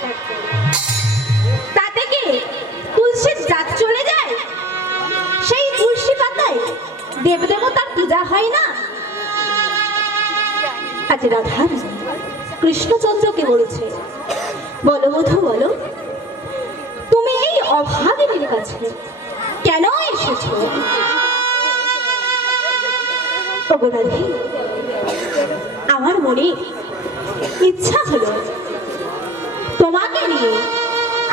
ত্যাগ করে। তাতে কি তুলসীর জাত চলে যায়? সেই তুলসী পাতায় দেবদেবতার পূজা হয় না? আজ রাধা কৃষ্ণচন্দ্রকে বলেছে, বলো বধূ বলো, তুমি এই অভাগিনীর কাছে কেন এসেছো? রাধে, আমার মনে ইচ্ছা হলো তোমাকে নিয়ে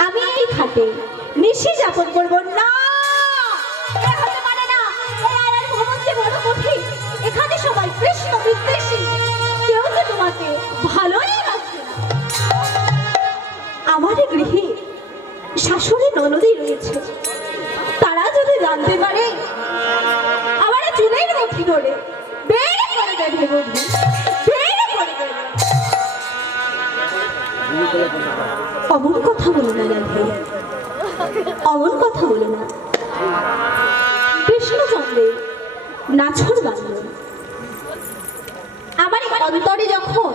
আমি এই ঘাটে নিশি যাপন করবো। না, হতে পারে না। এই আড়াল ভবন যে বড় কঠিন, এখানে সবাই কৃষ্ণ বিদ্বেষী, কেউ তো তোমাকে ভালোই রাখে না। আমার গৃহে শাশুড়ি ননদী রয়েছে, তারা যদি জানতে পারে আমার চুলের মুঠি ধরে বের করে দেবে বধূ, বের করে দেবে। অমন কথা বলো না রাধে, অমন কথা বলো না। কৃষ্ণচন্দ্রের নাছর বাঁধল আমার অন্তরে যখন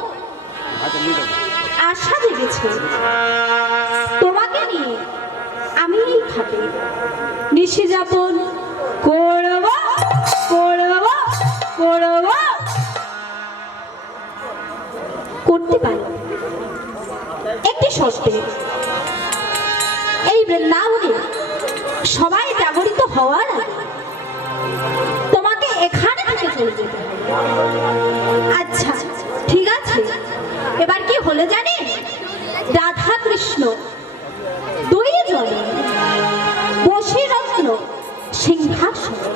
আশা জেগেছে তোমাকে নিয়ে আমি এই ঘাটে নিশি যাপন করব করব করব করতে পারি একটি শর্তে। এই বৃন্দাবনে সবাই জাগরিত হওয়ার আগে তোমাকে এখানে থেকে চলে যেতে হবে। আচ্ছা ঠিক আছে, এবার কি হলো জানেন? রাধা কৃষ্ণ দুইজনে বসে রত্ন সিংহাসনে,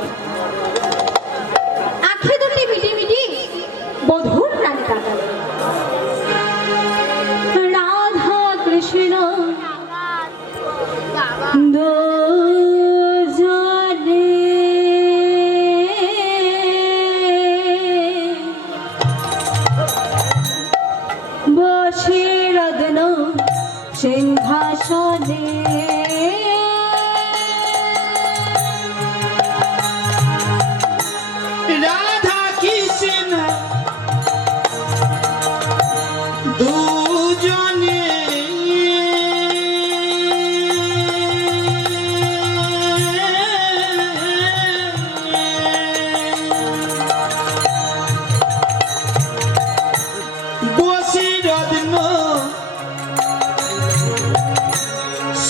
আঁখে দুটি মিটি মিটি বধূর প্রাণী তাকালো। রাধা কৃষ্ণ দুজনে বসে রত্ন সিংহাসনে, রাধা কৃষ্ণ দুজনে বসে রত্ন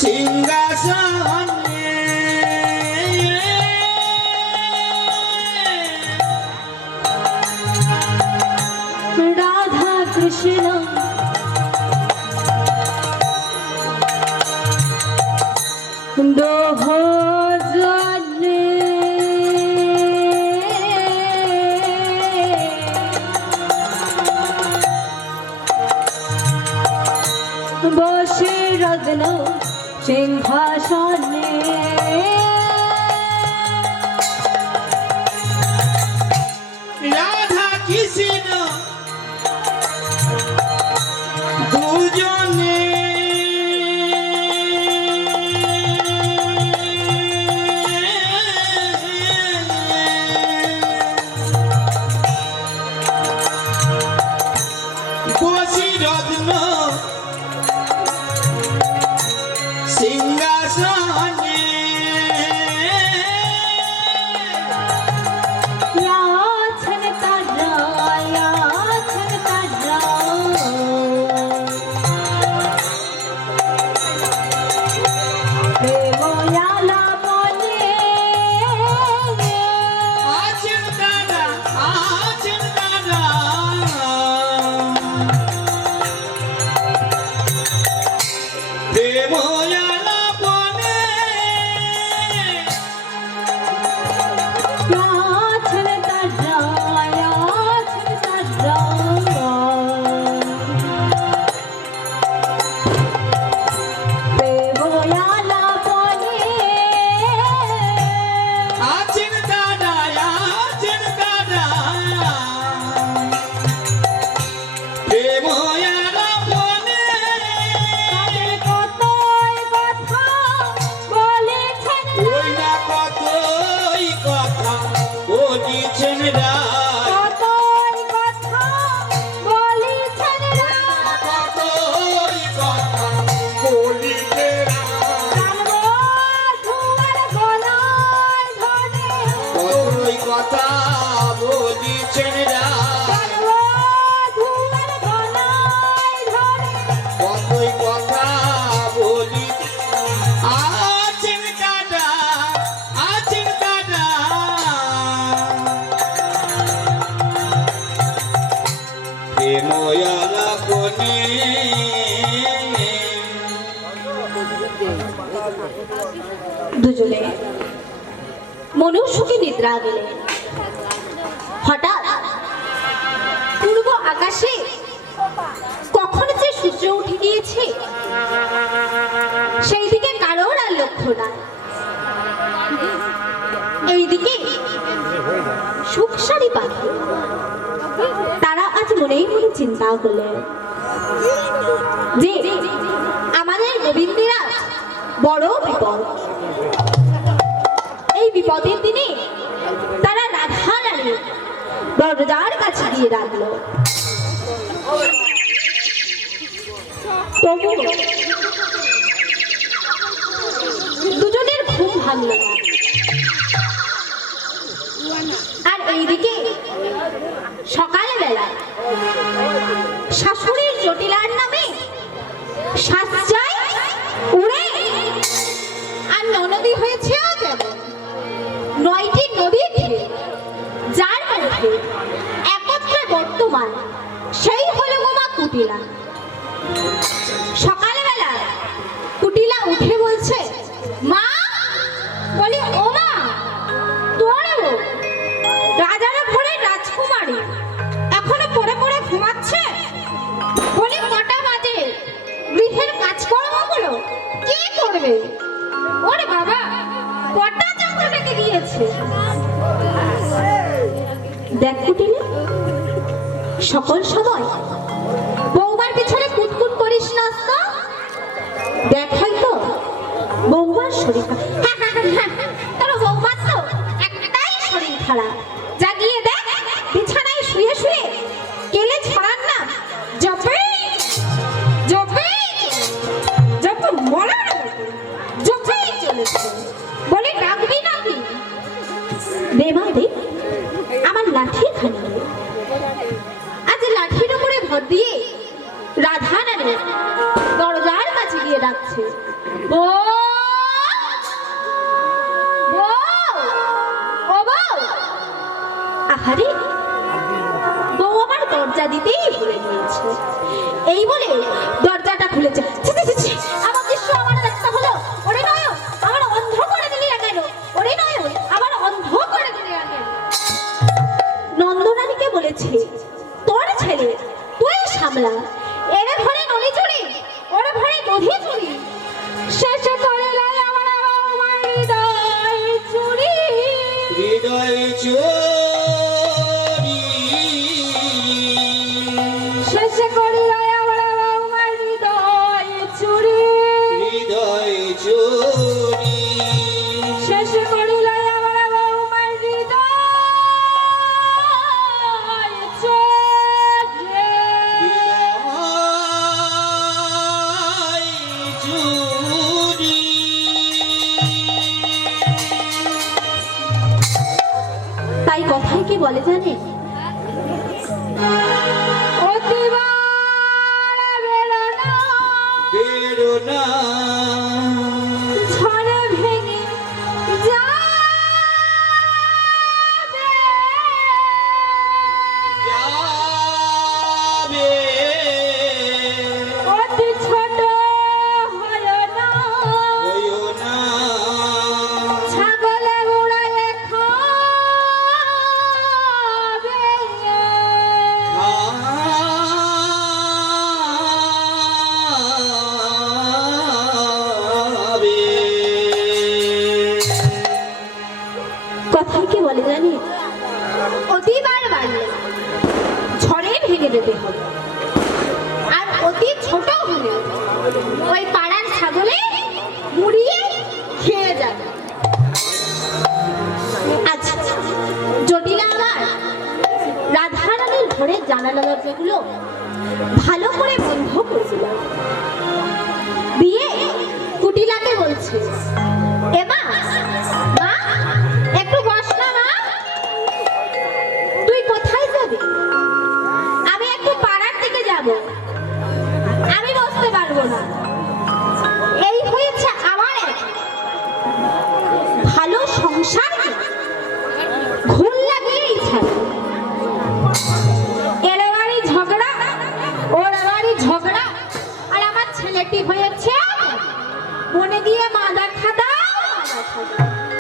সিংহাসনে, রাধা কৃষ্ণ দুজনে বসে রত্ন সিংহাসনে, রাধা কৃষ্ণ দুজনে বসি রত্ন সিংহাসনে, याचन तारा प्रेमयाला मने আছেন দাদা প্রেময়ালা বনে দুজনে মনুষ্যকে নিদ্রা গেলেন। হঠাৎ পূর্ব আকাশে কখন যে সূর্য উঠে গিয়েছে সেই দিকে কারোর আর লক্ষ্য নাই। এইদিকে সুখসারী পাখি তারা আজ মনেই মনে চিন্তা করলেন যে আমাদের গোবিন্দেরা বড় বিপদ। এই বিপদের দিনে তারা রাধা রানী দরজার কাছে গিয়ে রাখলো। দুজনের ঘুম ভাঙলো না। আর এইদিকে সকালবেলা শাশুড়ির জটিলার নামে সাজ্জায় উড়ে আর ননদী হয়েছে তেমন 9টি নদী থেকে যার মধ্যে একত্রে বর্তমান সেই হলো গোমা কুটিলা। সকালবেলা কুটিলা উঠে বলছে, মা, বলি ও মা, তোরও রাজার ঘরে রাজকুমারী এখনো পড়ে পড়ে ঘুমাচ্ছে? বলি কটা বাজে? গৃহের কাজকর্মগুলো কে করবে? ওরে বাবা, কটা চাঁদা ডেকে দিয়েছে। দেখ কুটিলে, সকল সময় বৌমার পিছনে কুটকুট করিস না তো। দেখ হয়তো বৌমার শরীর তোর বৌমার তো একটাই শরীর খারাপ। যা গিয়ে দেখ বিছানায় শুয়ে শুয়ে কেলে ছড়ান না জপে জপে যত মরার জপে চলেছে। বলে ডাকবি নাকি? দে মা দে, আমার লাঠি খানি। আজ লাঠির উপরে ভর দিয়ে রাধা রানী দরজার কাছে গিয়ে ডাকছে, বউ, বউ, ও বউ। আহারে, বউ আমার দরজা দিতেই ভুলে গিয়েছে। এই বলে দরজাটা খুলেছে। ছি, ছি, ছি, ছি, আমার দৃশ্য আমার দেখতে হলো। ওরে নয়ন, আমার অন্ধ করে দিলি না কেন? ওরে নয়ন, আমার অন্ধ করে দিলি না কেন? নন্দরানীকে বলেছে, তোর ছেলে তুই সামলা। এর ঘরে নলি চুরি, ওর ঘরে দধি চুরি, শেষে করে লাই আমার বৌমার হৃদয় চুরি। হৃদয় চোরি, শেষে করে লাই আমার বৌমার হৃদয় চুরি। হৃদয় চোরি, শেষে করে লাই আমার বৌমার হৃদয় চুরি। হৃদয় চোরি। তাই কথায় কি বলে জানেন? বেরো না, ঝড়ে ভেঙে যাবে। যাবে, অতি ছোট হলো না, হইও না, ছাগলে উড়ালে খাবে। খাবে। কথায় কি বলে জানি? অতিবার বাড়লে ঝড়ে ভেঙে যেতে হবে। আর অতি ছোট হলে ওই পাড়ার ছাগলে মুড়িয়ে খেয়ে যাবে। আচ্ছা, জটিলা আমার রাধা রানীর ঘরের জানালা দরজাগুলো ভালো করে বন্ধ করেছিল। দিয়ে কুটিলাকে বলছে, এ মা, মা, একটু বস না মা। তুই কোথায় যাবি? আমি একটু পাড়ার দিকে যাব। আমি বসতে বেটি হয়েছে বনে দিয়ে মা দেখা দাও,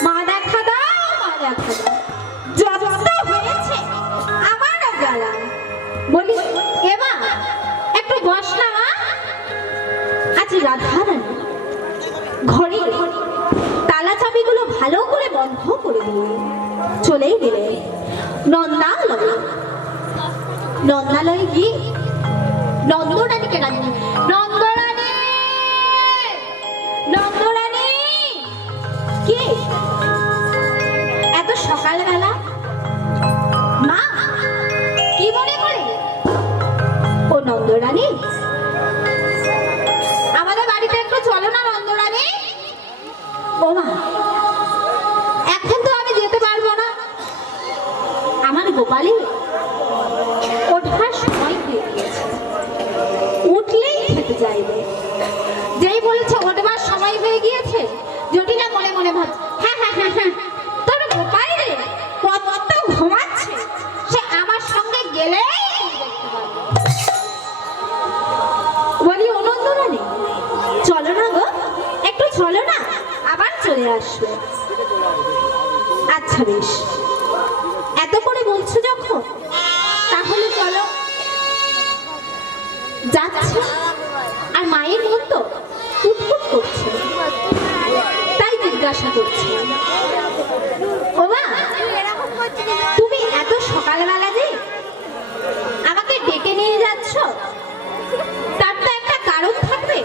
মা দেখা দাও, মা দেখা দাও, যত হয়েছে আমারও জ্বালা। বলি এমা একটু বস না মা। আজ রাধারানী ঘরে তালা চাবিগুলো ভালো করে বন্ধ করে দিয়ে চলেই গেলে নন্দালয়ে। নন্দালয়ে গিয়ে নন্দরানীকে ডাকলেন, নন্দরানী, নন্দরানী। কি এত সকালবেলা? মা কি মনে করে? ও নন্দরানী, আমাদের বাড়িতে একটু চলো না নন্দরানী। ও মা, এখন তো আমি যেতে পারবো না, আমার গোপালী ওঠার সময় হয়ে গিয়েছে, উঠলেই খেতে চাইবে। যেই বলেছে ওঠবার সময় হয়ে গিয়েছে, জটিলা মনে মনে ভাবছে, হ্যাঁ হ্যাঁ হ্যাঁ হ্যাঁ, তোর গোপালী রে কত ঘুমাচ্ছে, সে আমার সঙ্গে গেলেই দেখতে পারবে। বলি ও নন্দরানী, চলো না গো, একটু চলো না, আবার চলে আসবে। আচ্ছা বেশ, এত করে বলছো যখন তাহলে চলো। যাচ্ছে আর মায়ের মন তো ফুটফুট করছে, তাই জিজ্ঞাসা করছে, ও মা তুমি এত সকালবেলা যে আমাকে ডেকে নিয়ে যাচ্ছ, তার তো একটা কারণ থাকবে,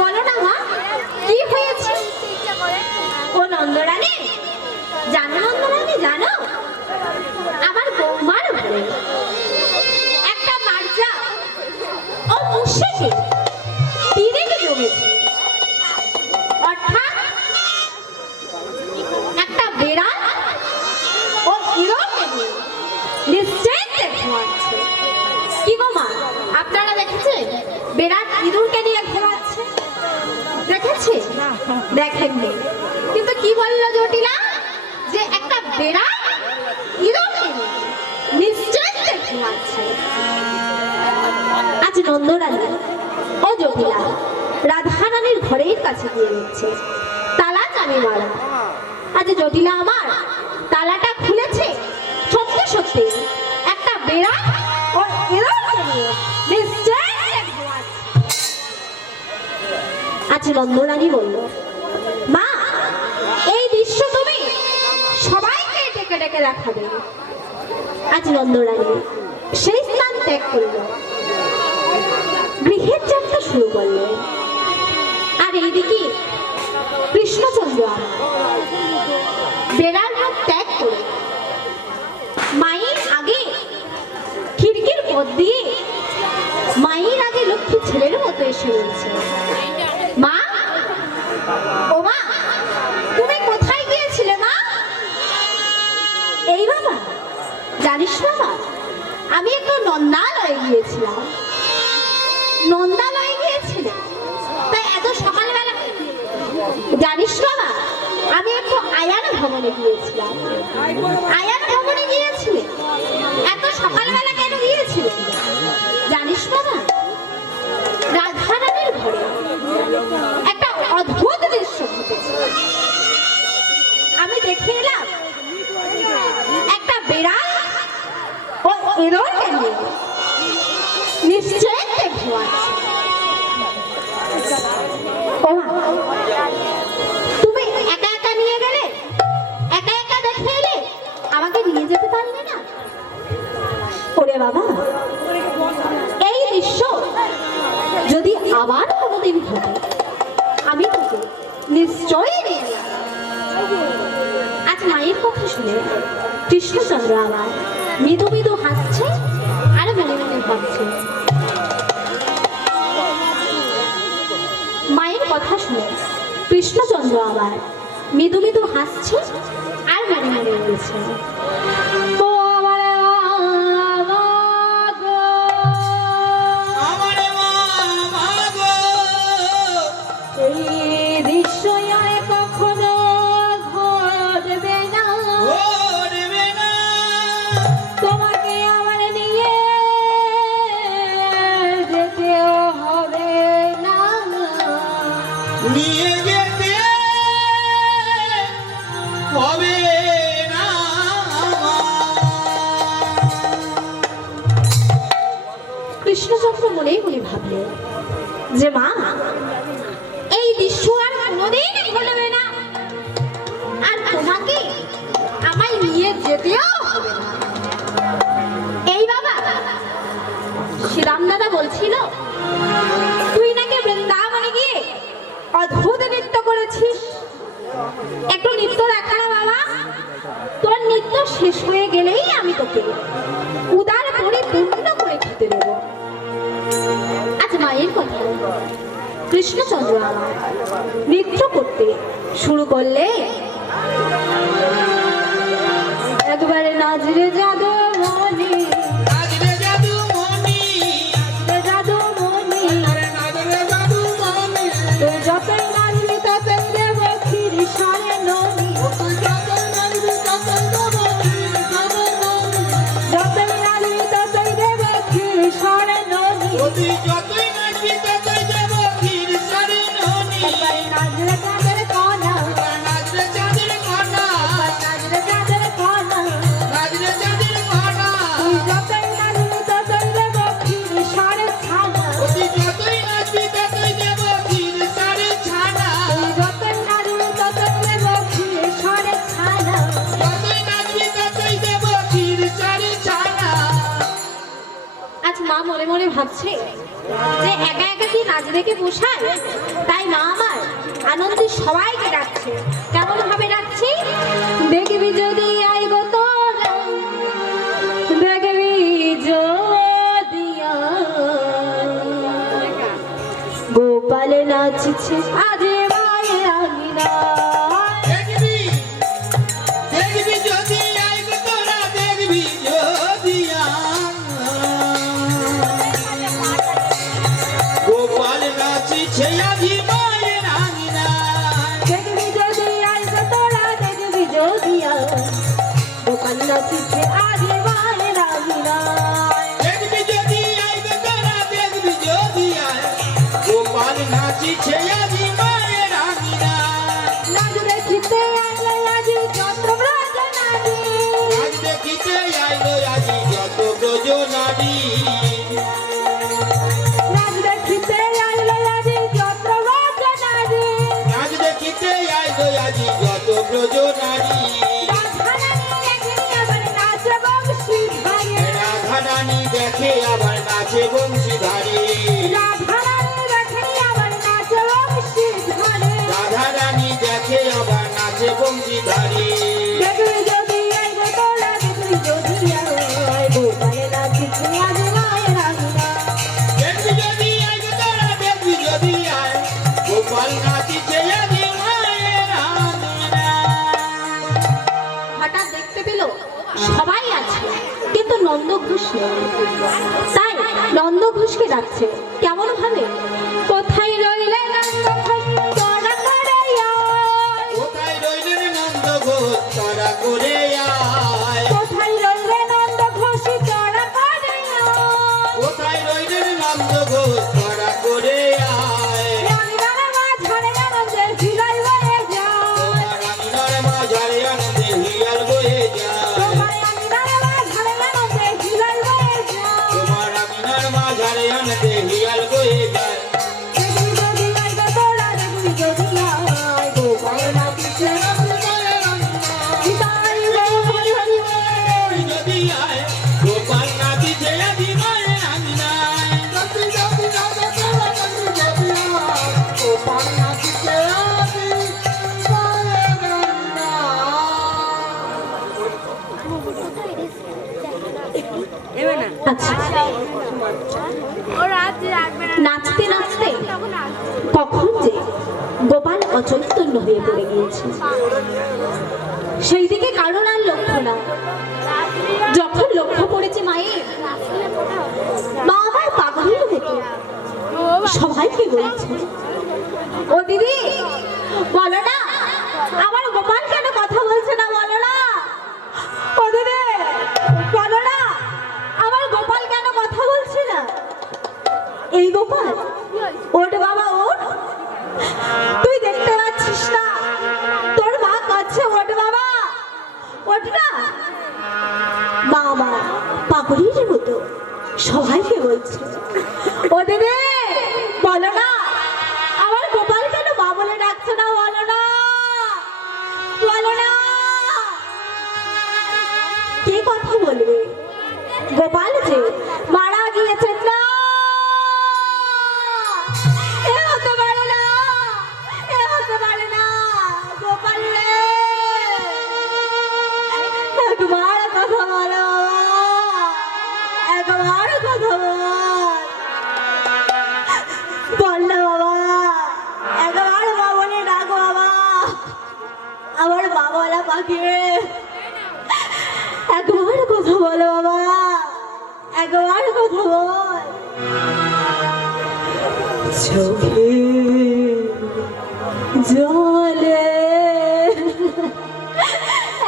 বলো না মা কি হয়েছে? ও নন্দরানী, জানো নন্দরানী, জানো আমার বৌমার উপরে একটা মার্জা ও মুর্শিকে তীরে জমেছে, অর্থাৎ একটা বেড়াল ও ইঁদুরকে নিয়ে নিশ্চিন্তে ঘুমাচ্ছে। কি গো মা, আপনারা দেখেছেন বেড়াল ইঁদুরকে নিয়ে ঘুমাচ্ছে? দেখেছে? দেখেননি, কিন্তু কি বললো জটিলা, যে একটা বেড়াল ইঁদুরকে নিয়ে নিশ্চিন্তে ঘুমাচ্ছে। আজ নন্দরানী ও জটিলা রাধারানীর ঘরের কাছে গিয়ে নিচ্ছে তালা চাবি মারা। আজ জটিলা আমার তালাটা খুলেছে, সত্যি সত্যি একটা বেড়াল ও ইঁদুরকে নিয়ে নিশ্চিন্তে ঘুমাচ্ছে। আজ নন্দরানী বলল, মা এই দৃশ্য তুমি সবাইকে ডেকে ডেকে দেখাবে। আজ নন্দরানী সেই স্থান ত্যাগ করল, গৃহের যাত্রা শুরু করলেন। আর এইদিকে কৃষ্ণচন্দ্র বেড়াল রূপ ত্যাগ করে মায়ের আগে খিড়কির পথ দিয়ে মায়ের আগে লক্ষ্মী ছেলের মতো এসে বলছে, মা, ও মা তুমি কোথায় গিয়েছিলে মা? এই বাবা, জানিস বাবা আমি একটু নন্দালয়ে গিয়েছিলাম। নন্দালয়ে গিয়েছিলে? তাই এত সকালবেলা? জানিস বাবা আমি একটু আয়ান ভবনে গিয়েছিলাম। আয়ান ভবনে গিয়েছিলে? এত সকালবেলা কেন গিয়েছিলে? জানিস বাবা রাধারানীর ঘরে একটা অদ্ভুত দৃশ্য ঘটেছে। আমি দেখে এলাম একটা বেড়াল ও ইঁদুরকে নিয়ে নিশ্চিন্তে ঘুমাচ্ছে। ও মা, তুমি একা একা নিয়ে গেলে, একা একা দেখে এলে, আমাকে নিয়ে যেতে পারলে না? ওরে বাবা, এই দৃশ্য যদি আবার কোনোদিন ঘটে আমি তোকে নিশ্চয়ই নিয়ে যাব। আজ মায়ের কথা শুনে কৃষ্ণচন্দ্র আমার মৃদু মৃদু হাসছে আর মনে মনে ভাবছে। মায়ের কথা শুনে কৃষ্ণচন্দ্র আমার মৃদু মৃদু হাসছে আর মনে মনে বলছে, ও আমার এই দৃশ্য আর কখনো ঘটবে না, তোমাকে আমার নিয়ে যেতেও হবে না। নিয়ে যেতে হবে না কৃষ্ণচন্দ্র মনেই মনে ভাবলেন যে মা, এই দৃশ্য আর কোনোদিন ঘটবে না, আর তোমাকে আমায় নিয়ে যেতেও হবে না। এই বাবা, শ্রীরাম দাদা বলছিল তুই নাকি বৃন্দাবনে গিয়ে অদ্ভুত নৃত্য করেছিস, একটু নৃত্য দেখা না বাবা, তোর নৃত্য শেষ হয়ে গেলেই আমি তোকে উদার পরিপূর্ণ করে খেতে দেব। আজ মায়ের কথা কৃষ্ণচন্দ্র আমার নৃত্য করতে শুরু করলে একবারে নাচরে যাদু মনি, নাচরে জাদু মনি, যাদু মনি, আরে নাচরে জাদু মনি, তুই যতই নাচবি ততই দেব ক্ষীর সরে ননি, তুই যতই নাচবি ততই দেব ক্ষীর সরে ননি, যতই নাচবি ততই দেব ক্ষীর সরে ননি, তুই যতই নাচবি ততই দেব ক্ষীর সরে ননি, একবারে নাচরে চাঁদের কণা, নাচরে চাঁদের কণা, নাচরে চাঁদের কণা, নাচরে চাঁদের কণা, তুই যতই নাচবি ততই দেব ক্ষীর সরে ছানা, তুই যতই নাচবি ততই দেব ক্ষীর সরে ছানা, তুই যতই নাচবি ততই দেব ক্ষীর সরে ছানা। যতই নাচবি ততই দেব ক্ষীর সরে ছানা। আজ মা মনে মনে ভাবছে যে একা একা কি নাচ দেখে পোষায়, তাই মা আমার আনন্দে সবাইকে ডাকছে। কেমন ভাবে ডাকছি? দেখবি যদি আই গো তোরা, দেখবি যদি গোপাল নাচছে আজ মায়ের আঙিনায়। দেখবি দেখবি যদি আই গো তোরা, দেখবি যদি গোপাল নাচিছে আজি মায়ের আঙিনায়। দেখবি যদি আই গো তোরা, দেখবি যদি গোপাল নাচছে আজ মায়ের আঙিনায়। দেখবি যদি আই গো তোরা, দেখবি যদি গোপাল নাচিছে আজি মায়ের আঙিনায়। নাচ দেখিতে আইলে আজি যত ব্রজ নারী, আজ দেখিতে আইলো আজি যত ব্রজনারী, নাচ দেখিতে আইলে আজি যত ব্রজ নারী, আজ দেখিতে আইলো আজি যত ব্রজনারী। রাধারানী দেখে আবার নাচে বংশীধারী, রাধারানী দেখে আবার নাচে বংশীধারী, রাধারানী দেখে আবার নাচে বংশীধারী। রাধারানী দেখে আবার নাচে বংশীধারী। দেখবি যদি আই গো তোরা, দেখবি যদি আই গোপালে নাচিছে আজ মায়ের আঙিনায়। দেখবি যদি আই গো তোরা, দেখবি যদি আয় গোপাল নাচিছে আজি মায়ের আঙিনায়। হঠাৎ দেখতে পেল সবাই আছে কিন্তু নন্দঘোষ নেই, তাই নন্দঘোষকে ডাকছে কেমন ভাবে, কোথায় রইলে নন্দঘোষ তোরা করে আয়, কোথায় রইলেন নন্দ ঘোষ তারা করে আয়, কোথায় রইলে নন্দঘোষ তোরা করে আয়, কোথায় রইলেন নন্দ ঘোষ তারা করে আয়। রানীরার মাঝারে আনন্দে হিলাই বয়ে যায়, তোমার আঙিনার মাঝারে আনন্দে হিয়াল বয়ে যায়, তোমার রানীরার মাঝারে আনন্দে হিলাই বয়ে যায়। তোমার আঙিনার মাঝারে আনন্দে হিয়াল বয়ে যায়। দেখবি যদি আই গো তোরা, দেখবি যদি আয় গোপাল নাচিছে নিতাই গৌর হরি বল। যদি আয় গোপাল নাচিছে আজি মায়ের আঙিনায়। গোপাল নাচিছে আজি মায়ের আঙিনায়। আচ্ছা, নাচতে নাচতে কখন যে গোপাল অচৈতন্য হয়ে পড়ে গিয়েছে, সেই দিকে কারণ আর লক্ষ্য না। যখন লক্ষ্য পড়েছে মায়ের, মা আমার পাগলের মতো সবাইকে বলছে, ও দিদি বলো না আমার গোপাল কেন কথা বলছে না, বলো না ও দিদি, বলো না আমার গোপাল কেন কথা বলছে না। এই গোপাল, ওঠ বাবা ওঠ, পাগলের মতো সবাইকে বলছে, ও দিদি বলো না আমার গোপাল কেন মা বলে ডাকছে না, বলো না বলো না। কে কথা বলবে? গোপাল যে মারা গিয়েছেন না, এ হতে পারে না, এ হতে পারে না। গোপাল রে একবার কথা বলো, একবার কথা বল না বাবা, একবার মা বলে ডাকো বাবা, আমার বাবালা পাখি একবার কথা বলো বাবা, একবার কথা বল। চোখে জলে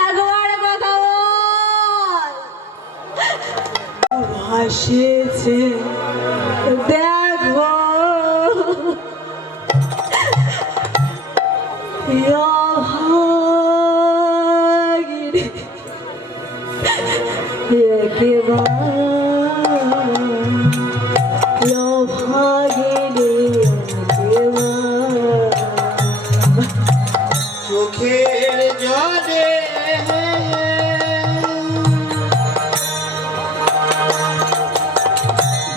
একবার কথা বল। ভাসেছে দেখো ভাগিরে চোখের জলে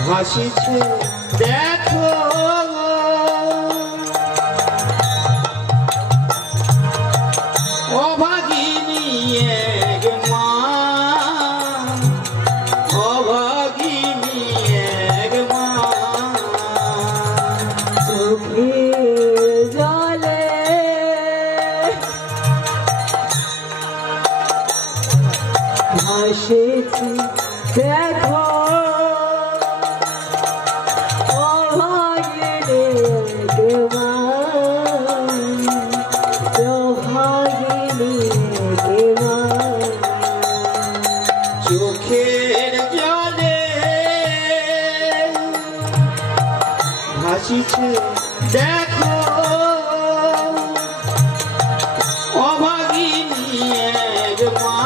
ভাসিছে দেখো অভাগিনী এক মা, অভাগিনী এক মা। চোখে জলে ভাসেছে দেখো অভাগিনী এক মা, অভাগিনী এক মা। চোখের জলে ভাসিছে দেখো অভাগিনী এক মা,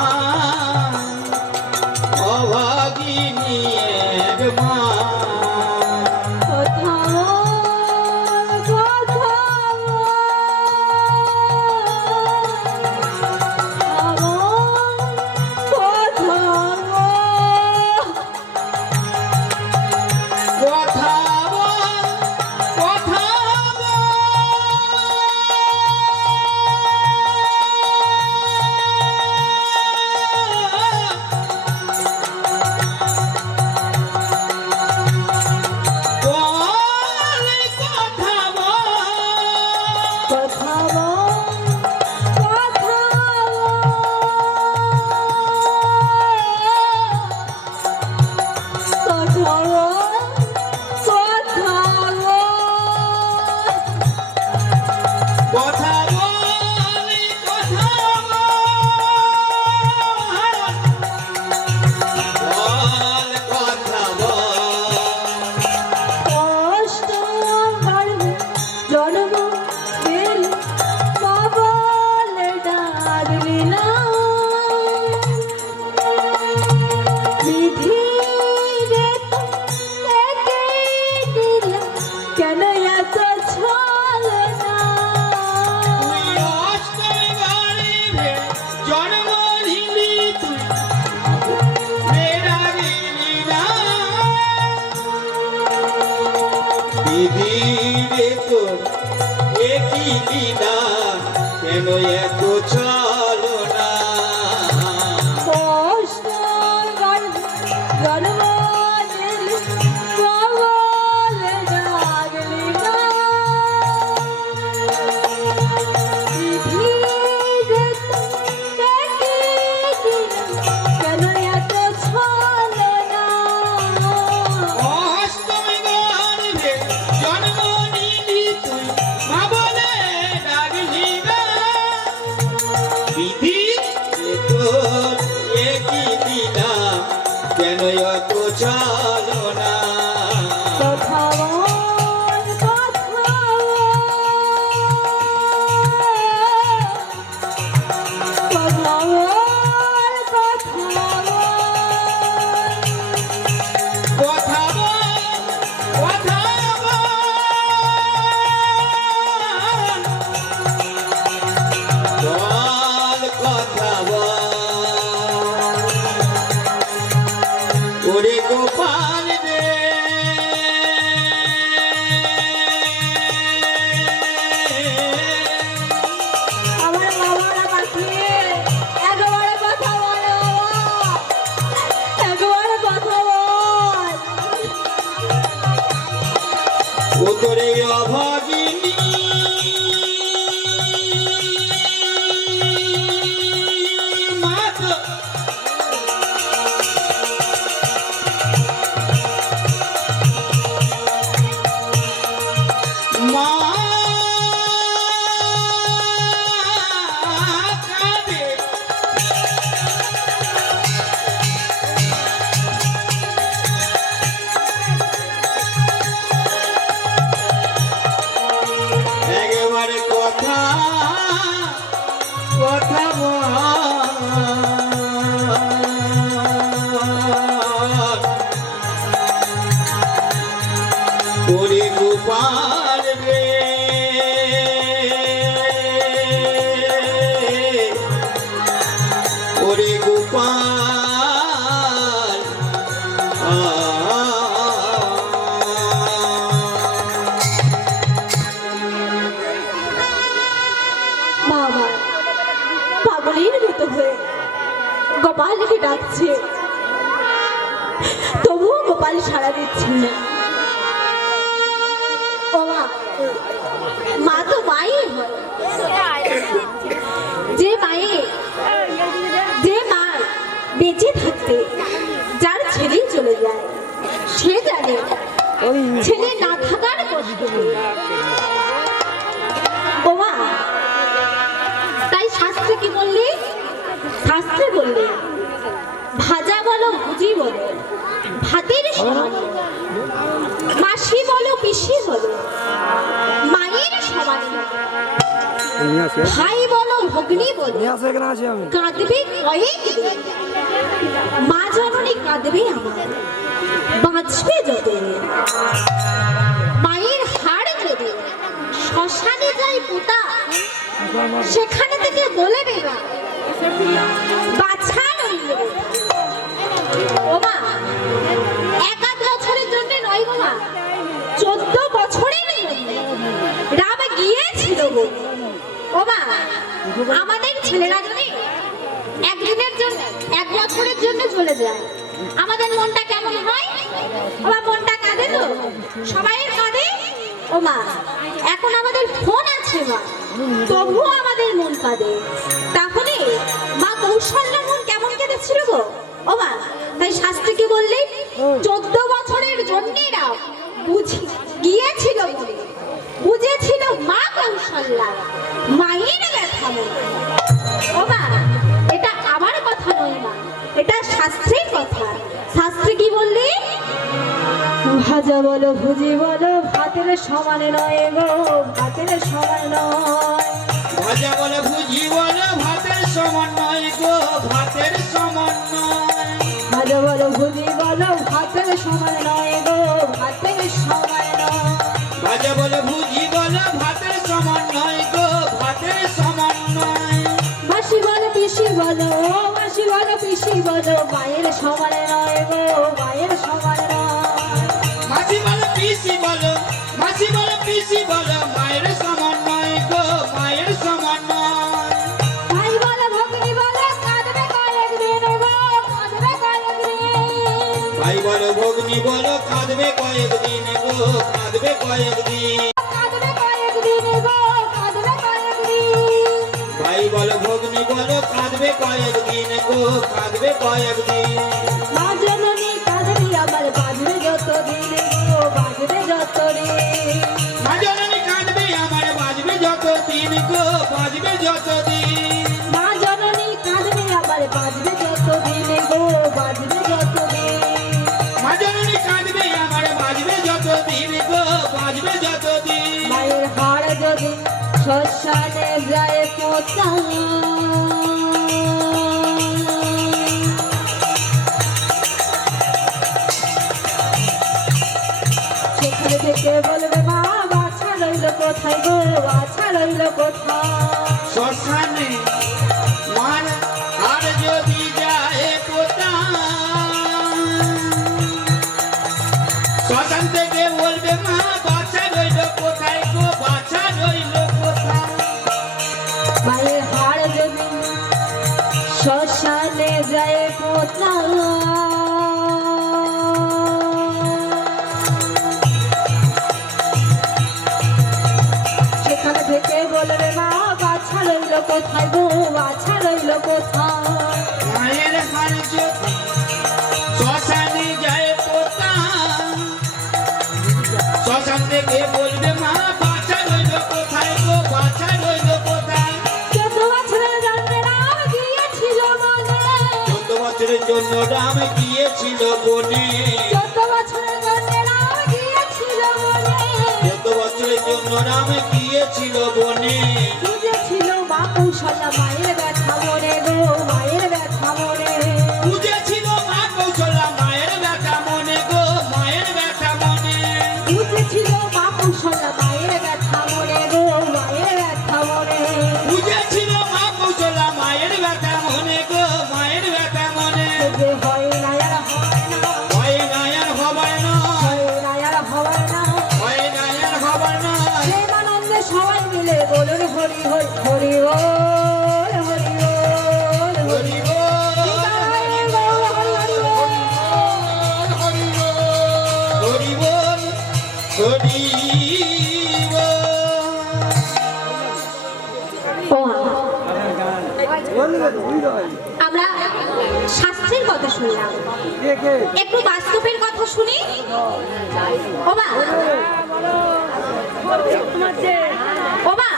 অভাগিনী এক মা। কথা বল, কথা বিধিরে তোর একই লীলা কেন এত ছলনা অষ্টমী গর্ভে জন্ম নিলি তুই মা বলে ডাকলি না অভাগিনী মাত মা কাঁদে একেবারে কথা কথা ওরে গোপাল রে ওরে গোপাল মা আমার পাগলের মতো হয়ে গোপালকে ডাকছে, তবুও গোপাল সাড়া দিচ্ছে না। ও মা, মা তো মাই হয়, যে মা বেঁচে থাকতে যার ছেলে চলে যায় সে জানে ছেলে না থাকার কষ্ট। ও মা, তাই শাস্ত্রে কি বললি? শাস্ত্রে বললে ভাজা বলো ভুজি বলো ভাতের সমান, মাসি বলো পিসি বলো মায়ের সমান, ভাই বলো ভগ্নি বলো কাঁদবে কয়েক দিন, মা জননী কাঁদবে আমার বাঁচবে যতদিন। মায়ের হাড় যদি শ্মশানে যায় পোতা, সেখানে থেকে বলে দেবা বাছা নইলে। ও মা, 1 বছরের জন্য নয় গো মা, 14 বছরের জন্য রাম গিয়েছিল গো। ও মা, আমাদের ছেলেরা যদি একদিনের জন্য 1 বছরের জন্য চলে যায়, আমাদের মনটা কেমন হয়? আমার মনটা কাঁদে তো, সবাই কাঁদে। ও মা, এখন আমাদের ফোন আছে মা, তবুও আমাদের মন কাঁদে। তাহলে মা কৌশল্যার মন কেমন কেঁদেছিল গো? ও মা, তাই শাস্ত্রে কি বললে 14 বছরের জন্যেরা গিয়েছিল বলে বুঝেছিল মা কৌশল্যা মায়ের ব্যথা মনে। ও মা, এটা আমার কথা নয় মা, এটা শাস্ত্রের কথা। শাস্ত্রে কি বললে? ভাজা বলো ভুজি বলো ভাতের সমান নয় গো, ভাতের সমান নয়। ভাজা বলে ভুজি বলে ভাতের সমান নয় গো, ভাতের সমান নয়। ভাজা বলো ভুজি বলো ভাতের সমান নয় গো, ভাতের সমান নয়। ভাজা বলে ভুজি বলে ভাতের সমান নয় গো, ভাতের সমান নয়। মাসি বলো পিসি বলো, মাসি বলো পিসি বলো মায়ের সমান নয় গো, মায়ের সমান নয়। মাসি বলে পিসি বলো, মাসি বলে পিসি বলো মায়ের সমান নয় গো, মায়ের সমান নয়। ভাই বলো ভগ্নি বলো কাঁদবে কয়েকদিন গো, কাঁদবে কয়েকদিন। ভাই বলো ভগ্নি বলো কাঁদবে কয়েকদিন গো, কাঁদবে কয়েকদিন। কাঁদবে কয়েকদিন গো, কাঁদবে কয়েকদিন। ভাই বলো ভগ্নি বলো কাঁদবে কয়েকদিন গো, কাঁদবে কয়েকদিন। মা জননী কাঁদবে আমার বাজবে যতদিন গো, বাজবে যতদিন। মা জননী কাঁদবে আমার বাজবে যতদিন গো, বাজবে যতদিন। মা জননী কাঁদবে আমার বাজবে যতদিন গো, বাজবে যতদিন। মা জননী কাঁদবে আমার বাজবে যতদিন গো, বাজবে যতদিন। মায়ের হাড় যদি শ্মশানে যায় পোতা, সেখানে থেকে বলবে মা বাছা রইল কোথায় গো, বাছা রইল কোথায়। শ্মশানে মার আর যদি যায় কোথায়, শ্মশান থেকে বলবে মা বাছা রইল কোথায় গো, বাছা রইল কোথায়। মায়ের হাড় যদি শ্মশানে যায় পোতা, বাছা রইল কোথায় গো বাছা রইল কোথায় মায়ের হার জ্যোতি শ্মশানে যায় পোতা শ্মশান থেকে বলবে মা বাছা রইল কোথায় গো বাছা রইল কোথায় 14 বছরের জন্মে রাম গিয়েছিল বনে 14 বছরের জন্য রাম গিয়েছিল বনে 14 বছরের জন্মে রাম গিয়েছিল বনে 14 বছরের জন্য রাম গিয়েছিল বনে বুঝেছিল মা কৌশল্যা মায়ের ব্যথা মনে গো মায়ের ব্যথা মনে বুঝেছিল মা কৌশল্যা মায়ের ব্যথা মনে গো মায়ের ব্যথা মনে বুঝেছিল মা কৌশল্যা মায়ের ব্যথা মনে গো মায়ের ব্যথা মনে বুঝেছিল মা কৌশল্যা মায়ের ব্যথা মনে গো মায়ের ব্যথা মনে যে হয় না আর হয় না হয় না আর হবে না হয় না আর হবে না হয় না আর হবে না প্রেমানন্দে সবাই মিলে বলুন হরি হরি হরি বল হরি বল হরি হরি বল হরি বল হরি আমরা শাস্ত্রের কথা শুনলাম একটু বাস্তবের কথা শুনি ওমা ওমা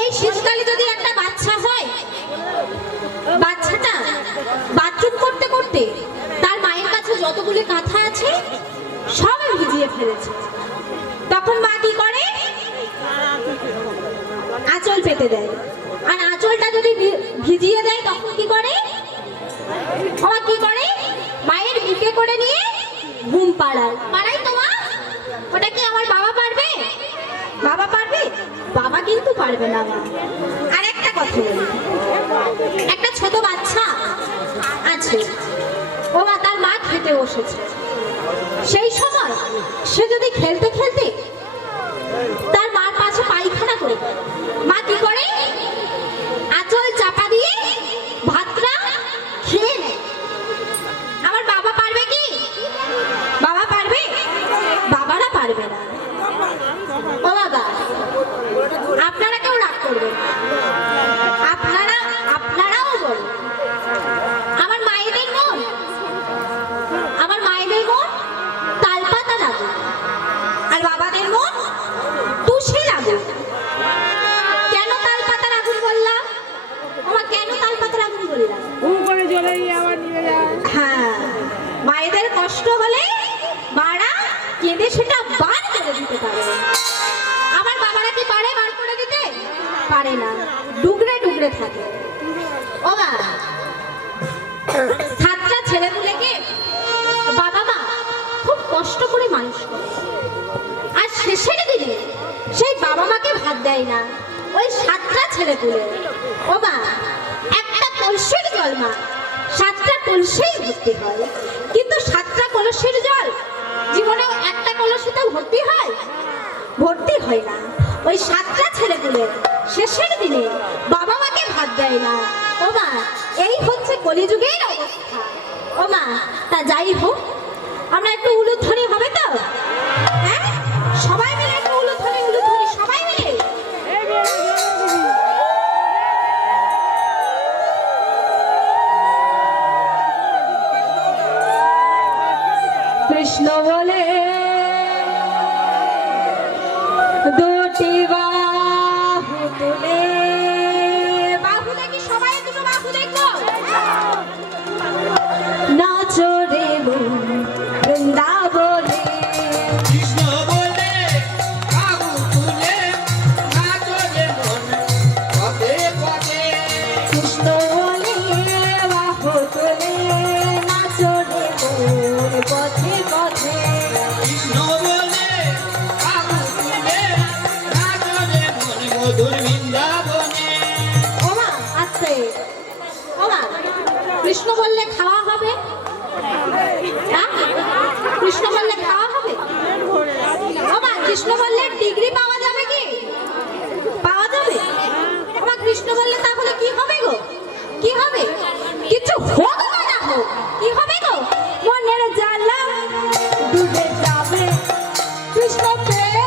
এই শীতকালে যদি একটা বাচ্চা হয় বাচ্চাটা বাথরুম করতে করতে তার মায়ের কাছে যতগুলি কাঁথা আছে সব ভিজিয়ে ফেলেছে তখন মা কি করে আঁচল পেতে দেয় আর আঁচলটা যদি ভিজিয়ে দেয় তখন কি করে বাবা কি করে মায়ের বুকে করে নিয়ে ঘুম পাড়ায় পাড়াই তো মা ওটা কি আমার বাবা পারবে বাবা পারবে বাবা কিন্তু পারবে না মা আর একটা কথা বলি একটা ছোট বাচ্চা আছে ও মা তার মা খেতে বসেছে সেই সময় সে যদি খেলতে খেলতে তার মার পাশে পায়খানা করে মা কি করে আঁচল চাপা দিয়ে ভাতটা খেয়ে নেয় আমার বাবা পারবে কি বাবা পারবে বাবারা পারবে না ও বাবা আপনারা কেউ রাগ করবেন না। আপনারাও বলুন আমার মায়েদের মন তালপাতা লাগুন আর বাবাদের মন তুষে লাগুন কেন তালপাতা লাগুন বললাম আমার কেন তালপাতা লাগুন বললাম হ্যাঁ মায়েদের কষ্ট হলে মারা কেঁদে সেটা বার করে দিতে পারে আমার বাবারা কি পারে বার করে দিতে পারে না ডুগরে ডুগরে থাকে ও মা সাতটা ছেলেপুলেকে বাবা মা খুব কষ্ট করে মানুষ করে আর শেষের দিনে সেই বাবা মাকে ভাত দেয় না ওই সাতটা ছেলেপুলে ও মা একটা কলসির জল মা সাতটা কলসেই ভর্তি হয় কিন্তু সাতটা কলসির জল জীবনেও একটা কলসিতে ভর্তি হয় না ওই সাতটা ছেলেপুলে শেষের দিনে বাবা মাকে ভাত দেয় না ও মা এই হচ্ছে কলিযুগের অবস্থা ও মা তা যাই হোক আমরা একটু উলুধ্বনি হবে তো হ্যাঁ সবাই মিলে একটু উলুধ্বনি সবাই মিলে কৃষ্ণ বলে দুটি বাহু তুলে বাহু দেখি সবাই দুটো বাহু দেখো নাচো রে বৃন্দাবনে কৃষ্ণ বলে বাহু তুলে নাচো রে মন পদে পদে কৃষ্ণ বলে বাহু তুলে নাচো রে মন পথে পথে কৃষ্ণ বলে বাহু তুলে নাচো রে মন মধুর বৃন্দাবনে ওমা আস্তে ওমা কৃষ্ণ বললে খাওয়া হবে হ্যাঁ? কৃষ্ণ বললে খাওয়া হবে ওমা কৃষ্ণ বললে ডিগ্রি পাওয়া যাবে কি পাওয়া যাবে ওমা কৃষ্ণ বললে তাহলে কি হবে গো কি হবে কিছু হোক বা না হোক কি হবে গো মনের জ্বালা ডুবে যাবে কৃষ্ণ পেয়ে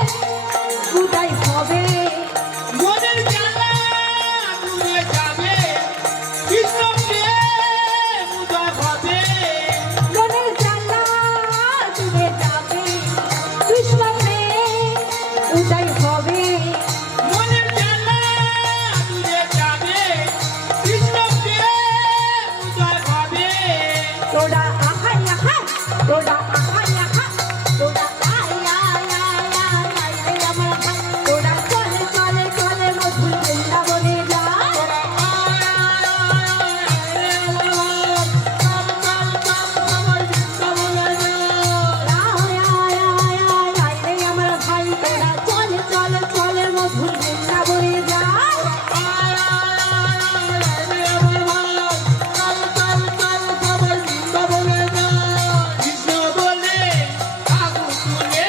উদয় হবে মনের জ্বালা উদয় হবে। মনের জ্বালা দূরে যাবে, কৃষ্ণ প্রেম উদয় হবে। তোরা আহাই আহা, তোরা আহাই আহা, তোরা আয় আয় আয় আয় আয় রে আমার ভাই। তোরা চলে চলে চলে মধুর বৃন্দাবনে যায়। আয় আয় আয় আয় আয় রে আমার ভাই। তোরা চলে চলে চলে মধুর বৃন্দাবনে যায়। কৃষ্ণ বলে আগু তুলে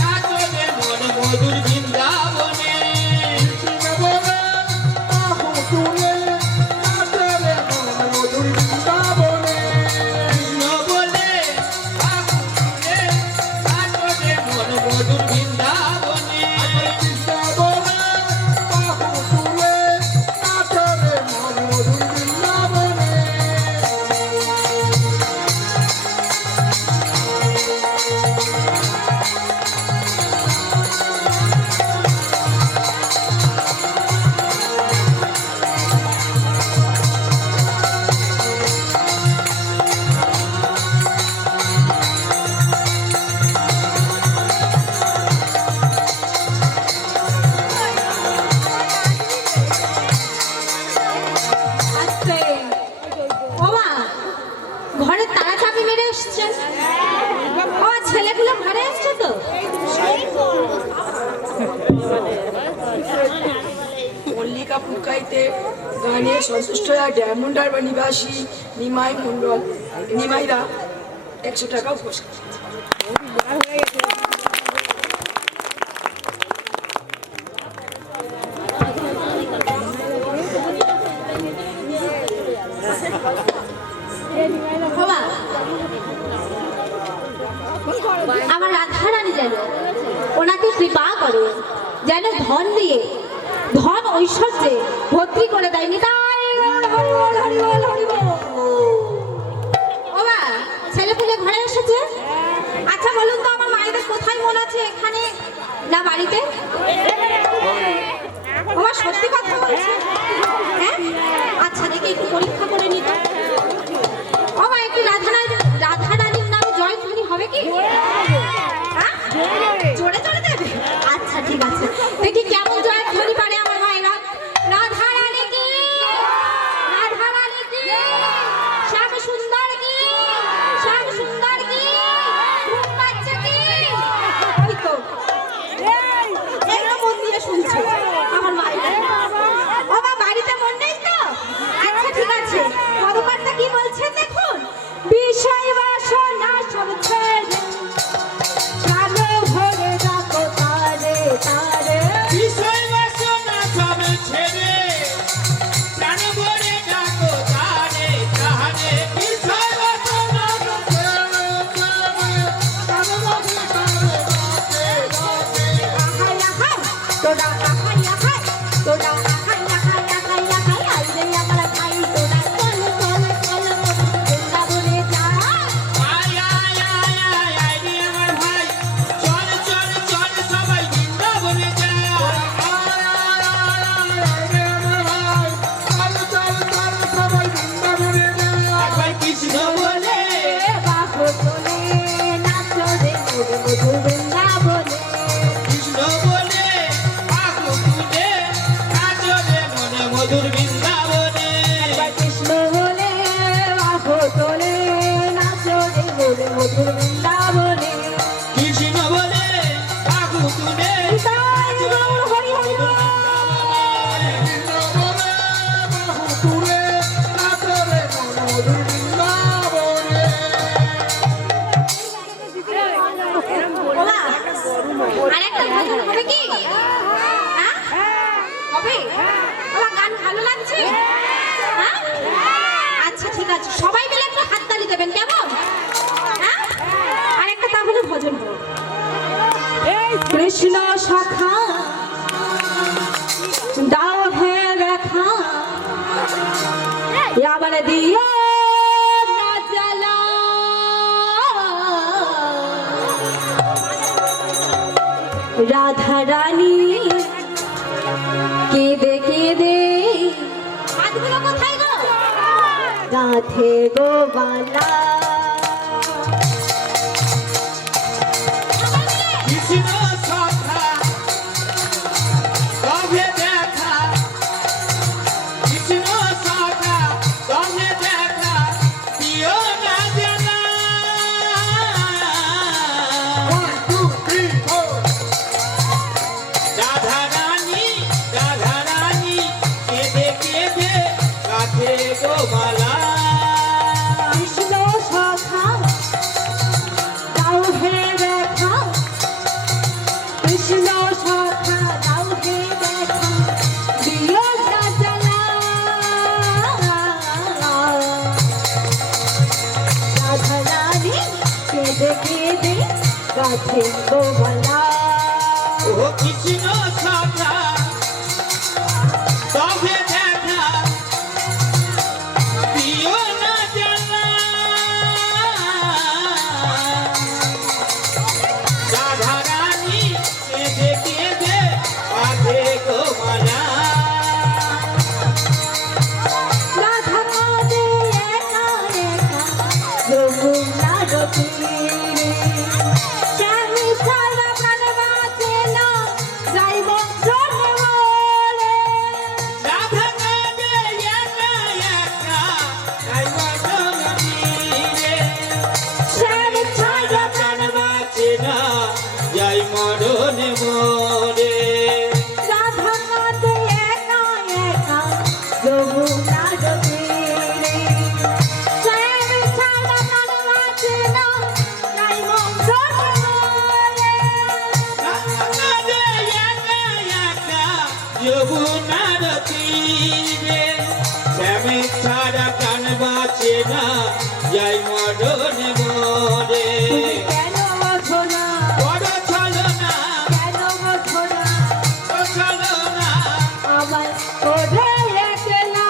নাচবে মন মধুর বৃন্দাবনে। কৃষ্ণ বলে আগু তুলে নাচবে মন মধুর বৃন্দাবনে। আস্তে। ও মা, ঘরে তালা চাবি মেরে এসছে। ও ছেলেগুলো ঘরে এসছে তো? মল্লিকা পুকাইতে গানে সন্তুষ্ট ডায়মন্ড হারবার নিবাসী নিমাই মন্ডল নিমাইরা 100 টাকা পুরস্কার। ও মা, আমার রাধা রানী যেন ওনাকে কৃপা করে, যেন ধন দিয়ে ধন ঐশ্বর্যে ভর্তি করে দেয়নি। তাই হরি বল, হরি বল, হরি বল। ও মা, ছেলে পুলে ঘরে এসেছে? আচ্ছা বলুন তো, আমার মায়েদের কোথায় মন আছে, এখানে না বাড়িতে? ও মা, সত্যি কথা বলছে? হ্যাঁ, আচ্ছা দেখি একটু পরীক্ষা করে নিত। ও মা, একটু রাধা রানীর নাম জয়ধ্বনি হবে কি? হ্যাঁ? জোরে জোরে দেবে? আচ্ছা ঠিক আছে, দেখি কেমন জয়ধ্বনি পারে আমার মায়েরা। রাধা রানী কি, রাধা রানী কি, শ্যাম সুন্দর কি, শ্যাম সুন্দর কি, ঘুম পাচ্ছে কি? ওই তো, এই তো মন দিয়ে শুনছে আমার মায়েরা। ও মা, বাড়িতে মন নেই তো? আচ্ছা ঠিক আছে, পদকারটা কি বলছেন দেখুন। বিষয় বাসনা সব ছেড়ে প্রাণে ভরে রাখো তারে তারে। বিষয় বাসনা সব ছেড়ে প্রাণ ভরে ডাকো তারে তারে। বিষয় বাসনা সব ছেড়ে প্রাণ ভরে আহাই আহাই, তোরা আহাই আহাই, তোরা আহাই আহাই আহাই আহাই আই রে আমার ভাই। তোরা চল চল চল বৃন্দাবনে যায়। আয় আয় আয় আয় আয় রে আমার ভাই, চল চল চল সবাই বৃন্দাবনে যায়। একবার কৃষ্ণ বলে বাহু তোলে নাচো রে মোর মধুর বৃন্দাবনে। কৃষ্ণ বলে আগু তুলে নাচবে মন মধুর বৃন্দাবনে। কৃষ্ণ বলে বাহু তোলে নাচো রে মোর মধুর বৃন্দাবনে। কৃষ্ণ বলে আগু তুলে তাই গৌর হরি হরি বল। ওমা, আরেকটা ভজন হবে কি? হ্যাঁ? হবে? ওমা, গান ভালো লাগছে? হ্যাঁ? আচ্ছা ঠিক আছে, সবাই মিলে একটু হাততালি দেবেন, কেমন? হ্যাঁ? আরেকটা তাহলে ভজন হোক। কৃষ্ণ শাখা দাও হে দেখা, আবার দিও না জ্বালা। রাধা রানী কেঁদে কেঁদে হাতগুলো কোথায় গো গাঁথে গো বালা কৃষ্ণ সখা তবে দেখা কৃষ্ণ সখা তবে দেখা দিও না জানা রাধা রানী কেঁদে কেঁদে কাছে গো মালা কৃষ্ণ সখা দাও হে দেখা কৃষ্ণ সখা দাও হে দেখা দিও না জ্বালা রাধা রানী কেঁদে কেঁদে গাছে গো বালা ও কৃষ্ণ সখা তবে দেখা দিও না জানা রাধা রানী কেঁদে কেঁদে কাঁধে গো মালা রাধা কাঁদে একা একা যমুনার তীরে শ্যামী ছাড়া প্রাণ বাঁচে না যাইব জলে মরে রাধা কাঁদে একা একা যাইব জননীরে শ্যামী ছাড়া প্রাণ বাঁচে না যাই মরণে মরে রাধা কাঁদে একা একা যমুনার তীরে শ্যামী ছাড়া প্রাণ বাঁচে না যাইব জলে মরে রাধা কাঁদে একা একা যমুনার তীরে শ্যামী ছাড়া প্রাণ বাঁচে না যাই মরণে মরে কেন বোঝো না বড় ছলনা কেন বোঝো না ছলনা আমার ওরে একলা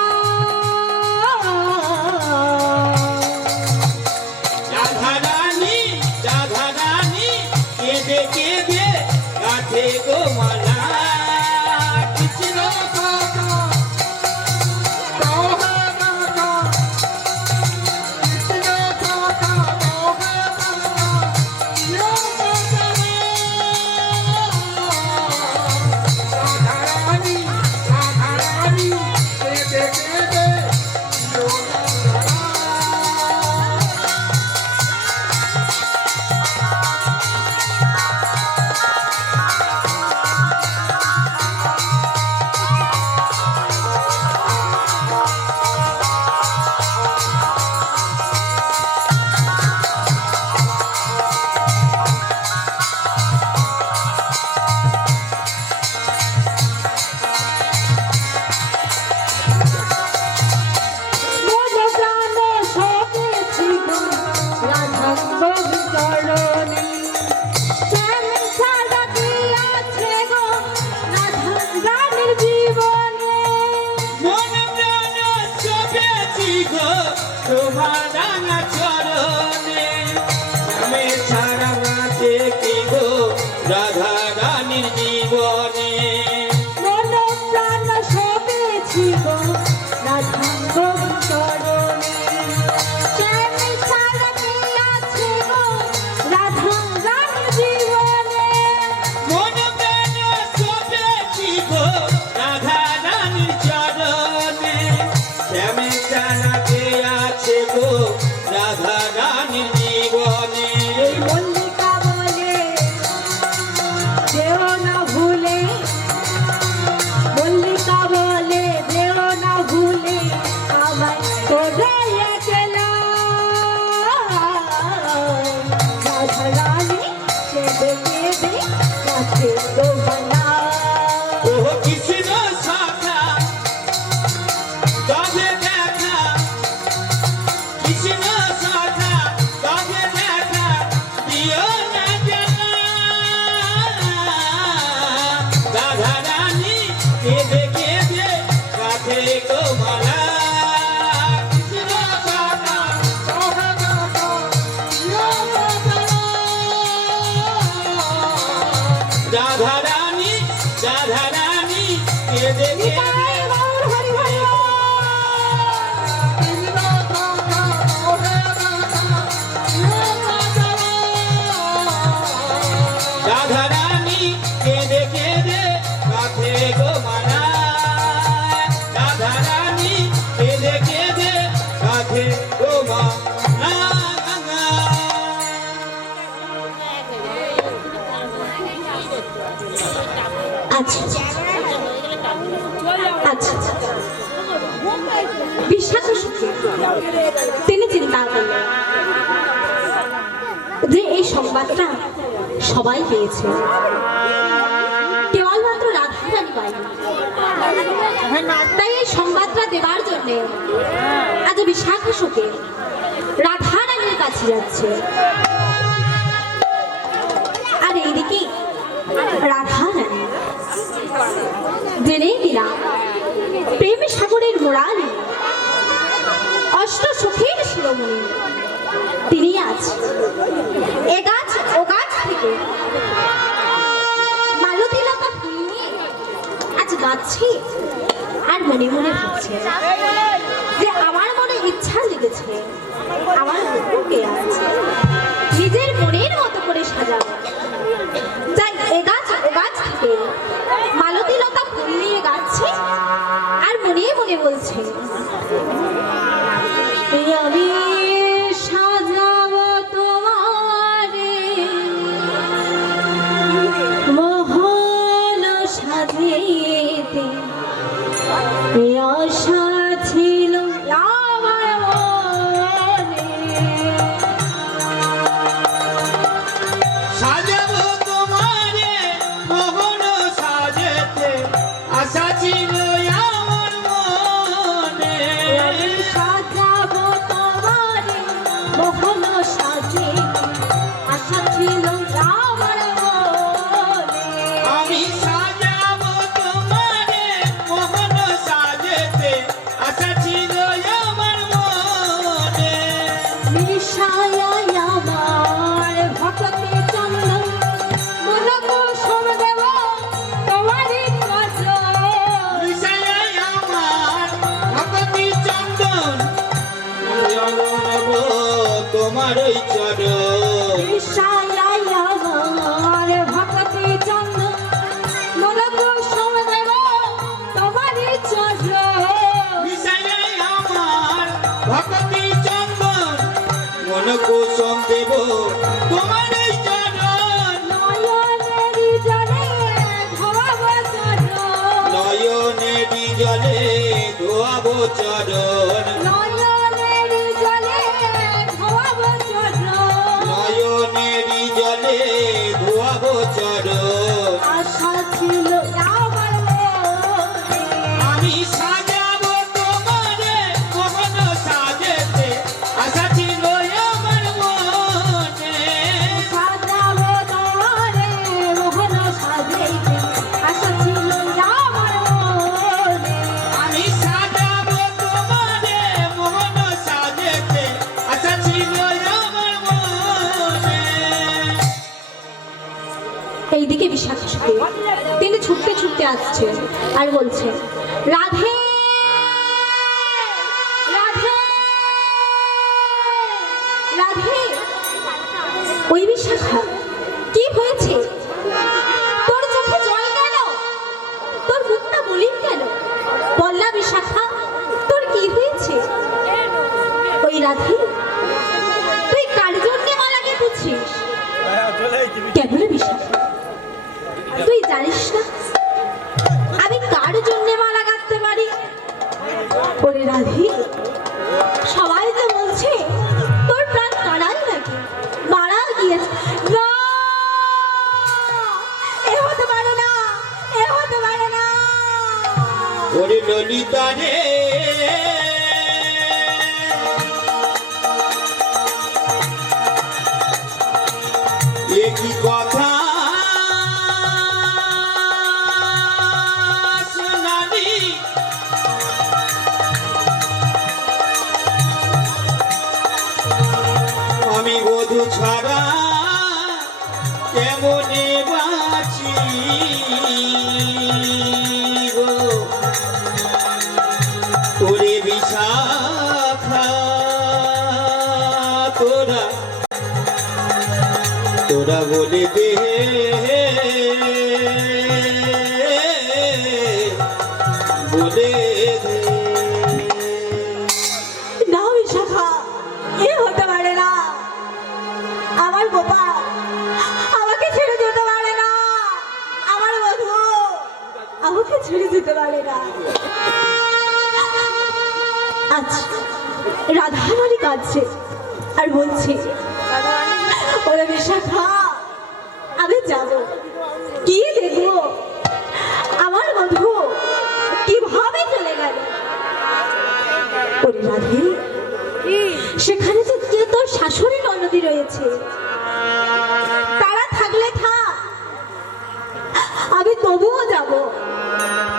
রাধা রানী কেঁদে কেঁদে কাঁধে গো মালা কৃষ্ণ সখা তবে দেখা কৃষ্ণ সখা তবে দেখা দিও না জানা রাধা রানী কেঁদে কেঁদে দিও না জানা মন প্রাণে সপেছি গো রাধা চরণে শ্যামী ছাড়া কি আছে গো রাধা রানীর জীবনে মন প্রাণ সপেছি গো তোমার রাঙা চরণে আমি সারা রাতে কি গো রাধা রানীর জীবনে মন প্রাণ সপেছি গো রাধা চরণে শ্যামী ছাড়া কি আছে গো রাধা রানীর জীবনে মন প্রাণ সপেছি গো রাধা রানীর চরণে শ্যামে জানাতে আছে গো রাধা রানীর জীবনে এই মল্লিকা বলে দেও না ভুলে মল্লিকা বলে দেও না ভুলে আমার তোরে একলা রাধা রানী কেঁদে কেঁদে কাছে তো বানা ও কৃষ্ণ সখা তবে দেখা কৃষ্ণ সখা তবে দেখা দিও না জানা রাধা রানী কেঁদে কেঁদে কাঁধে গো মালা কৃষ্ণ সখা তবে দেখা দিও না জানা রাধা রাধা রানী কেঁদে কেঁদে নিতাই গৌর হরি হরি রাধা রানী কেঁদে কেঁদে কাঁথে গো মানা রাধা রানী কেঁদে কেঁদে কাঁথে গো মানা আচ্ছা আচ্ছা বিশ্বাস তিনি চিন্তা করলেন যে এই সংবাদটা সবাই পেয়েছে, কেবলমাত্র রাধারানী পায়নি। তাই এই সংবাদটা দেবার জন্যে আজ বিশাখা শোকে রাধারানীর কাছে যাচ্ছে। আর এইদিকে রাধারানী জেনেই দিলাম প্রেম সাগরের মোড়ালি অষ্ট সুখের শিরোমণি তিনি আজ এ গাছ ও গাছ থেকে মালতী লতা ফুল নিয়ে আজ গাছে আর মনে মনে ভাবছে যে আমার মনে ইচ্ছা লেগেছে আমার বুকে আজ নিজের মনের মতো করে সাজাবো। যাই এ গাছ ও গাছ থেকে মালতী লতা ফুল নিয়ে গাচ্ছে আর মনে মনে বলছে আমি সাজাবো তোমারে মোহন সাজিতে আশা ছিল আমার মনে। সাজাবো তোমারে মোহন সাজেতে আশা ছিল আমার মনে সাজাবো তোমারে মোহন সাজিতে আশা ছিল আমার মনে। আমি সাজাবো তোমারে মোহন সাজেতে আশা ছিল আমার মনে মিশায়া আমার ভক্তি চন্দন মনক সোম দেব তোমারই চরণ। মিশায় আমার ভক্তি চন্দন জগনব তোমার ওই চরণ মিশায়া আমার ভক্তি চন্দন মনক সোম দেব তোমারই চরণ। মিশায় আমার ভক্তি চন্দন মন কুসুম দেব তোমার ওই চরণ নয়নেরি জলে ধোয়াব চরণ। নয়নেরি জলে ধোয়াবো চরণ নয়নেরি জলে ধোয়াব চরণ। নয়নেরি জলে ধোয়াবো চরণ আশা ছিল আমার মনে। আমি সাজাবো তোমারে মোহন সাজেতে আশা ছিল আমার মনে সাজাবো তোমারে মোহন সাজাইতে আশা ছিল আমার মনে। আমি সাজাবো তোমারে মোহন সাজেতে আশা ছিল আমার মনে এইদিকে বিশাখা সুখে তিনি ছুটতে ছুটতে আসছে আর বলছে রাধে রাধে রাধে। ওই বিশাখা কি হয়েছে? তোর চোখে জল কেন? তোর মুখটা মলিন কেন? বললা বিশাখা তোর কি হয়েছে? ওই রাধে তুই কার জন্যে মালা গেঁথেছিস? কেমন বিশাখা তুই জানিস না আমি কার জন্যে মালা গাঁথতে পারি? ওরে রাধে সবাই তো বলছে তোর প্রাণ কানাই নাকি মারা গিয়েছে। না এ হতে পারে না, এ হতে পারে না। ওরে ললিতা রে এ কি কথা শোনালি আমি বধূ ছাড়া কেমনে বাঁচি তোরা বলে দে বলে দে না বিশাখা, এ হতে পারে না। আমার গোপাল আমাকে ছেড়ে যেতে পারে না, আমার বধূ আমাকে ছেড়ে যেতে পারে না। আজ রাধারানী কাঁদছে আর বলছে, ওরে বিশাখা আমি যাব, কি দেখবো আমার বধূ কিভাবে চলে গেল। ওরে রাধে, সেখানে তো তোর শাশুড়ি ননদী রয়েছে, তারা থাকলে থাক, আমি তবুও যাব।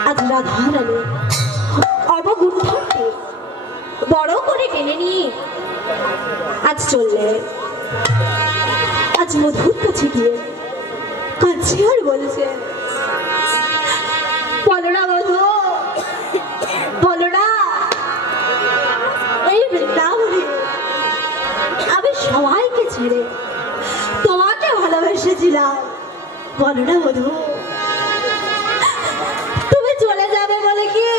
আজ রাধারানী অবগুণ্ঠকে বড় করে টেনে নিয়ে আজ চললে। আজ মধুর কাছে গিয়ে কাছে আর বলছে, বলো না বধূ, বলো না, এই বৃন্দাবনে আমি সবাইকে ছেড়ে তোমাকে ভালোবেসেছিলাম, বলো না বধূ, তুমি চলে যাবে বলে কি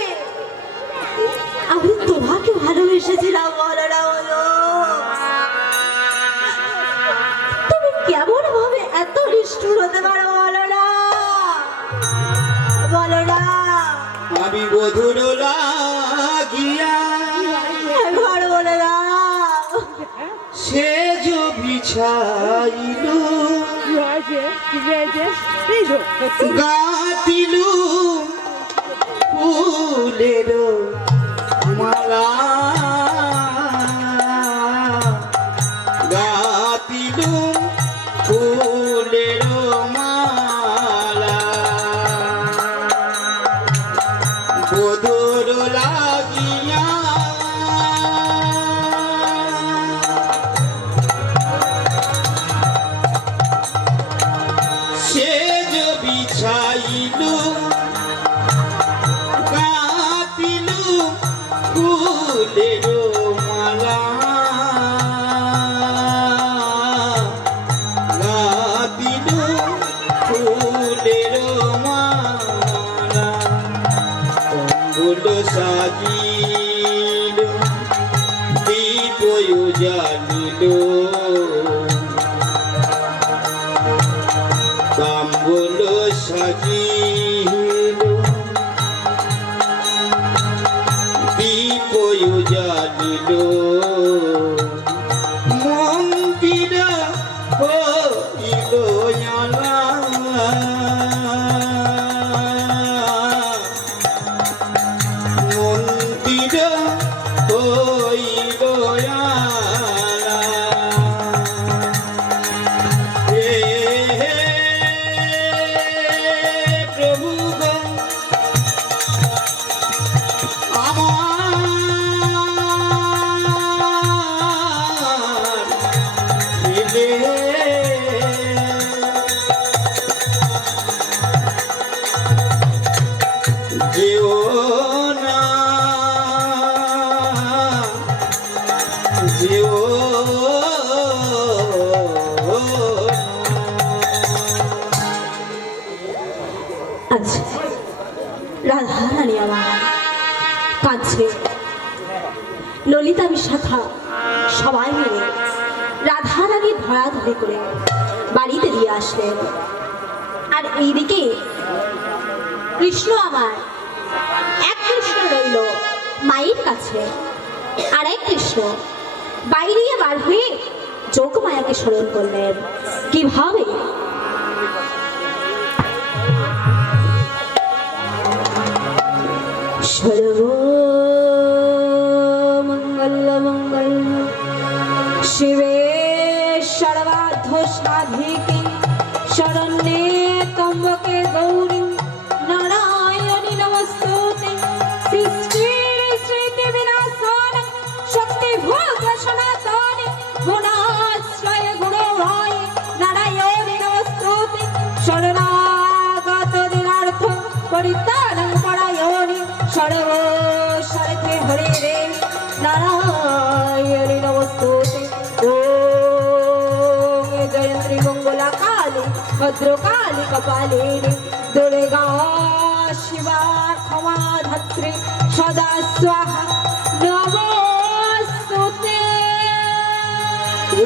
আমি তোমাকে ভালোবেসেছিলাম, বলো না বলো। তুমি কেমন ভাবে এত নিষ্ঠুর হতে পারো, বলো না, বলো না। আমি বধুর লাগিয়া একবার বলে দাও। সেজ বিছাইল গাতিলু ফুলের মালা গাতিলু ফুলের মালা বধুর লাগিয়া সেজ বিছাইলু গাতিলু ফুলের মালা গাতিলু ফুলের মালা কম্বল সাজিল দীপ জ্বালিল কম্বল সাজিল দীপ জ্বালিল মন্দির হইল আলা মন্দির হইল আলা হে প্রভু গো আমার ছেলে যেও না যেও আচ্ছা, রাধারানী আমার কাঁদছে। ললিতা বিশাখা সবাই মিলে রাধারানী ধরাধরি করে বাড়িতে দিয়ে আসলেন। আর এইদিকে কৃষ্ণ আমার, এক কৃষ্ণ রইল মায়ের কাছে, আর এক কৃষ্ণ বাইরে বার হয়ে যোগমায়াকে স্মরণ করলেন। কিভাবে? সর্বমঙ্গল শিবে সর্বার্থ সাধিকে শরণ্যে ত্র্যম্বকে গৌরী নারায়ণী নমস্তুতে। সৃষ্টির স্মৃতি বিনাশন শক্তি ভূত সনাতন গুণাশ্রয় গুণভয় নারায়ণী নমস্তুতে। শরণাগত দিনার্থ পরিত্রাণং পরায়ণী সর্বস্বার্থে হরে রে নারায়ণী নমস্তুতে। ওম জয়ন্ত্রী মঙ্গলা ভদ্রকালী কপালে দুর্গা শিবা ক্ষমা ধাত্রী সদা স্বাহা নমস্তুতে।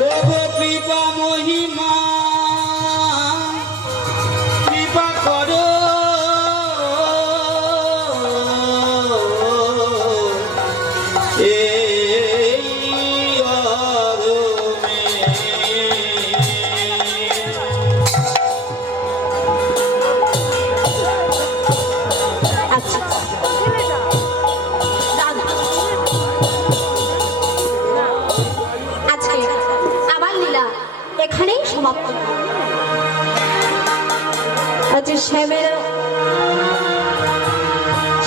ওগো কৃপা মহিমা কৃপা করো এই অধমে। আচ্ছা দাদা, আজকে আমার লীলা এখানেই সমাপ্ত। আজ শ্যামের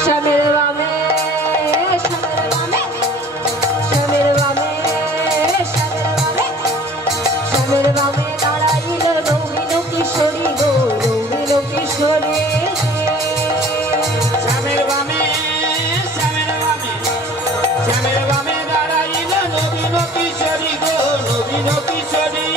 শ্যামের বামে শ্যামের বামে শ্যামের বামে শ্যামের বামে শ্যামের বামে দাঁড়াইল নবীন কিশোরী গো নবীন কিশোরী। শ্যামের বামে শ্যামের বামে শ্যামের বামে দাঁড়াইল নবীন কিশোরী গো নবীন কিশোরী।